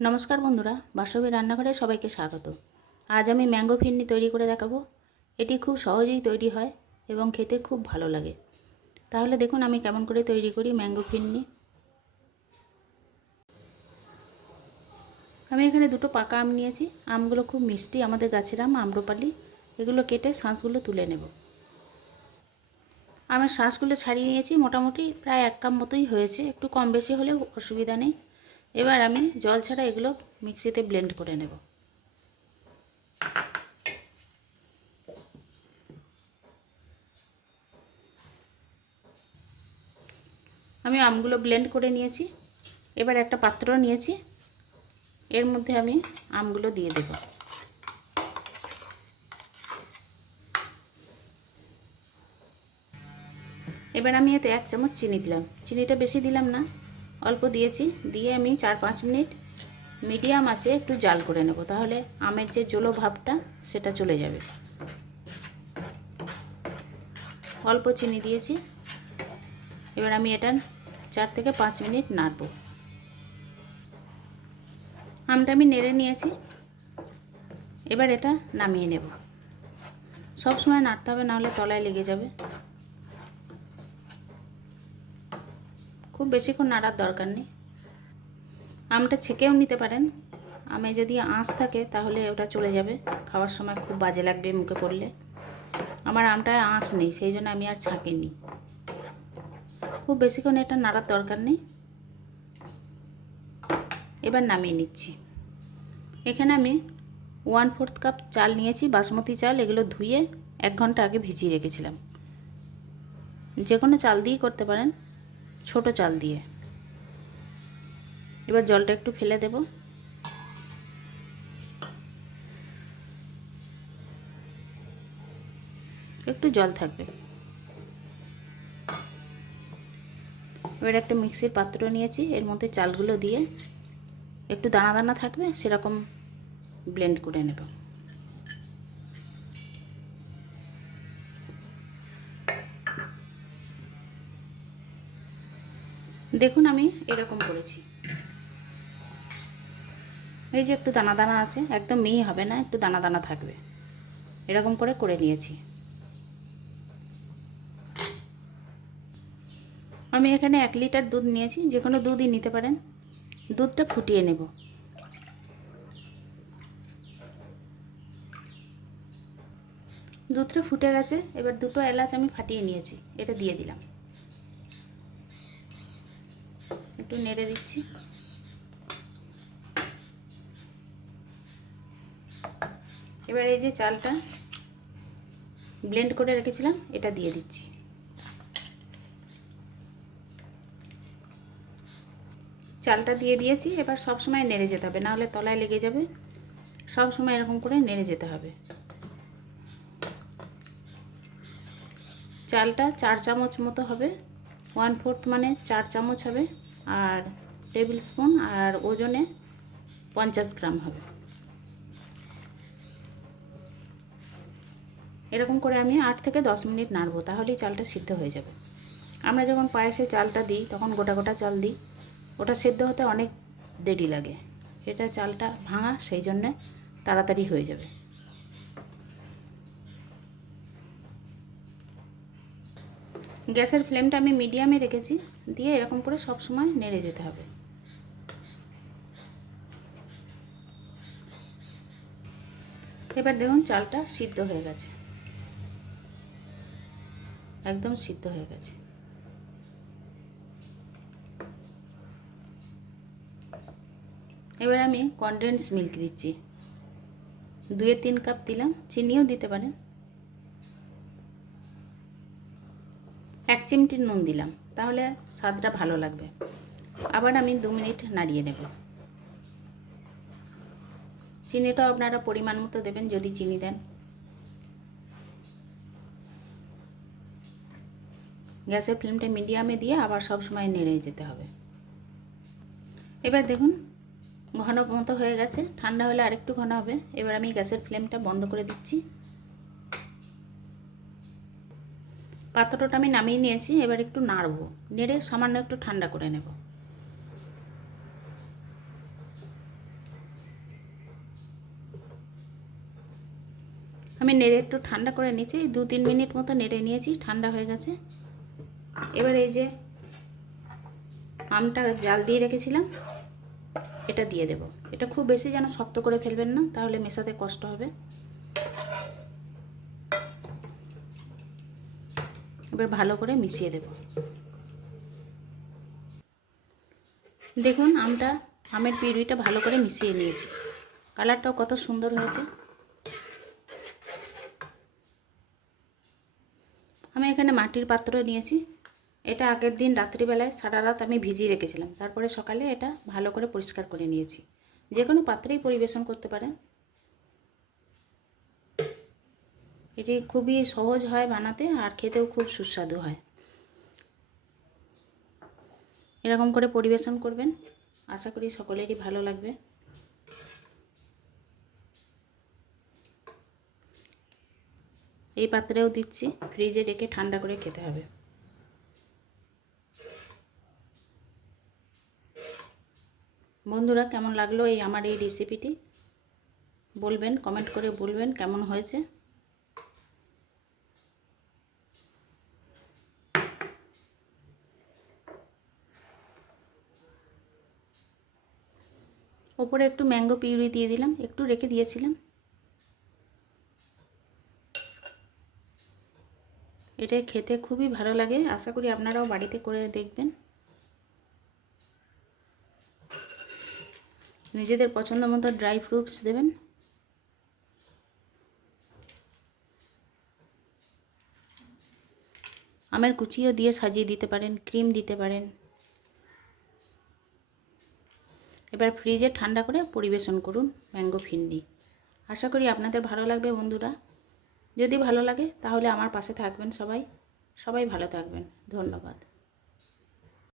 নমস্কার বন্ধুরা বাসবী রান্নাঘরে সবাইকে স্বাগত। আজ আমি ম্যাঙ্গো ফিরনি তৈরি করে দেখাবো। এটি খুব সহজেই তৈরি হয় এবং খেতে খুব ভালো লাগে। তাহলে দেখুন আমি কেমন করে তৈরি করি ম্যাঙ্গো ফিরনি আমি এখানে দুটো পাকা আম নিয়েছি। আমগুলো খুব মিষ্টি, আমাদের গাছের আম, আম্রপালি। এগুলো কেটে শাঁসগুলো তুলে নেব। আমার শাঁসগুলো ছাড়িয়ে নিয়েছি। মোটামুটি প্রায় এক কাপ মতোই হয়েছে। একটু কম বেশি হলেও অসুবিধা নেই। এবার আমি জল ছাড়া এগুলো মিক্সিতে ব্লেন্ড করে নেব। আমি আমগুলো ব্লেন্ড করে নিয়েছি। এবার একটা পাত্র নিয়েছি। এর মধ্যে আমি আমগুলো দিয়ে দেব। এবার আমি এতে এক চামচ চিনি দিলাম। চিনিটা বেশি দিলাম না। অল্প দিয়েছি। দিয়ে আমি চার পাঁচ মিনিট মিডিয়াম আছে একটু জাল করে নেব। তাহলে আমের যে জলো ভাবটা, সেটা চলে যাবে। অল্প চিনি দিয়েছি। এবার আমি এটা চার থেকে পাঁচ মিনিট নাড়ব। আমটা আমি নেড়ে নিয়েছি। এবার এটা নামিয়ে নেব। সব সময় নাড়তে হবে নাহলে তলায় লেগে যাবে। খুব বেশিক্ষণ নাড়ার দরকার নেই। আমটা ছেঁকেও নিতে পারেন। আমে যদি আঁশ থাকে তাহলে ওটা চলে যাবে। খাওয়ার সময় খুব বাজে লাগবে মুখে পড়লে। আমার আমটায় আঁশ নেই, সেই জন্য আমি আর ছাঁকিনি। খুব বেশিক্ষণ এটা নাড়ার দরকার নেই। এবার নামিয়ে নিচ্ছি। এখানে আমি ওয়ান ফোর্থ কাপ চাল নিয়েছি, বাসমতি চাল। এগুলো ধুয়ে এক ঘণ্টা আগে ভিজিয়ে রেখেছিলাম। যে কোনো চাল দিয়েই করতে পারেন। ছোট চাল দিয়ে। এবার জলটা একটু ফেলে দেব। একটু জল থাকবে। এবার একটা মিক্সির পাত্র নিয়েছি, এর মধ্যে চালগুলো দিয়ে। একটু দানা দানা থাকবে, সেরকম ব্লেন্ড করে নেব। দেখুন আমি এরকম করেছি। এই যে একটু দানা দানা আছে, একদম মিহি হবে না, একটু দানা দানা থাকবে। এরকম করে করে নিয়েছি। আমি এখানে এক লিটার দুধ নিয়েছি, যে কোনো দুধই নিতে পারেন। দুধটা ফুটিয়ে নেব। দুধটা ফুটে গেছে, এবার দুটো এলাচ আমি ফাটিয়ে নিয়েছি, এটা দিয়ে দিলাম। একটু নেড়ে দিচ্ছি। এবার এই যে চালটা ব্লেন্ড করে রেখেছিলাম, এটা দিয়ে দিচ্ছি। চালটা দিয়ে দিয়েছি, এবার সব সময় নেড়ে যেতে হবে নাহলে তলায় লেগে যাবে। সব সময় এরকম করে নেড়ে যেতে হবে। চালটা চার চামচ মতো হবে ওয়ান ফোর্থ মানে চার চামচ হবে। আর টেবিল স্পুন আর ওজনে পঞ্চাশ গ্রাম হবে। এরকম করে আমি আট থেকে দশ মিনিট নাড়বো, তাহলেই চালটা সিদ্ধ হয়ে যাবে। আমরা যখন পায়েসে চালটা দিই, তখন গোটা গোটা চাল দিই। ওটা সেদ্ধ হতে অনেক দেরি লাগে। এটা চালটা ভাঙা, সেই জন্যে তাড়াতাড়ি হয়ে যাবে। গ্যাসের ফ্লেমটা আমি মিডিয়ামে রেখেছি। দিয়ে এরকম করে সব সময় নেড়ে যেতে হবে। এবার দেখুন চালটা সিদ্ধ হয়ে গেছে। একদম সিদ্ধ হয়ে গেছে। এবার আমি কনডেন্স মিল্ক দিচ্ছি। দুয়ে তিন কাপ দিলাম, চিনিও দিতে পারেন। চিমটি নুন দিলাম, তাহলে স্বাদটা ভালো লাগবে। আবার আমি দু মিনিট নাড়িয়ে নেব চিনিটাও আপনারা পরিমাণ মতো দেবেন যদি চিনি দেন। গ্যাসের ফ্লেমটা মিডিয়ামে দিয়ে আবার সব সময় নেড়ে যেতে হবে। এবার দেখুন, ঘন মতো হয়ে গেছে, ঠান্ডা হলে আরেকটু ঘন হবে। এবার আমি গ্যাসের ফ্লেমটা বন্ধ করে দিচ্ছি। পাত্রটা আমি নামিয়ে নিয়েছি, এবার একটু নাড়বো। নেড়ে সামান্য একটু ঠান্ডা করে নেব। আমি নেড়ে একটু ঠান্ডা করে নিয়েছি দু তিন মিনিট মতো নেড়ে নিয়েছি, ঠান্ডা হয়ে গেছে। এবার এই যে আমটা জাল দিয়ে রেখেছিলাম, এটা দিয়ে দেব। এটা খুব বেশি যেন শক্ত করে ফেলবেন না, তাহলে মেশাতে কষ্ট হবে। এবার ভালো করে মিশিয়ে দেব। দেখুন আমটা, আমের পিউরিটা ভালো করে মিশিয়ে নিয়েছি। কালারটাও কত সুন্দর হয়েছে। আমি এখানে মাটির পাত্র নিয়েছি। এটা আগের দিন রাত্রিবেলায় সারা রাত আমি ভিজিয়ে রেখেছিলাম। তারপরে সকালে এটা ভালো করে পরিষ্কার করে নিয়েছি। যে কোনো পাত্রেই পরিবেশন করতে পারেন। এটি খুবই সহজ হয় বানাতে আর খেতেও খুব সুস্বাদু হয়। এরকম করে পরিবেশন করবেন। আশা করি সকলেরই ভালো লাগবে। এই পাত্রেও দিচ্ছি। ফ্রিজে রেখে ঠান্ডা করে খেতে হবে। বন্ধুরা, কেমন লাগল এই আমার এই রেসিপিটি বলবেন কমেন্ট করে বলবেন কেমন হয়েছে। ওপরে একটু ম্যাঙ্গো পিউরি দিয়ে দিলাম, একটু রেখে দিয়েছিলাম। এটা খেতে খুবই ভালো লাগে, আশা করি আপনারাও বাড়িতে করে দেখবেন। নিজেদের পছন্দ মতো ড্রাই ফ্রুটস দেবেন। আমের কুচিও দিয়ে সাজিয়ে দিতে পারেন, ক্রিম দিতে পারেন। এবার ফ্রিজে ঠান্ডা করে পরিবেশন করুন ম্যাঙ্গো ফিন্ডি আশা করি আপনাদের ভালো লাগবে বন্ধুরা। যদি ভালো লাগে তাহলে আমার পাশে থাকবেন সবাই। সবাই ভালো থাকবেন। ধন্যবাদ।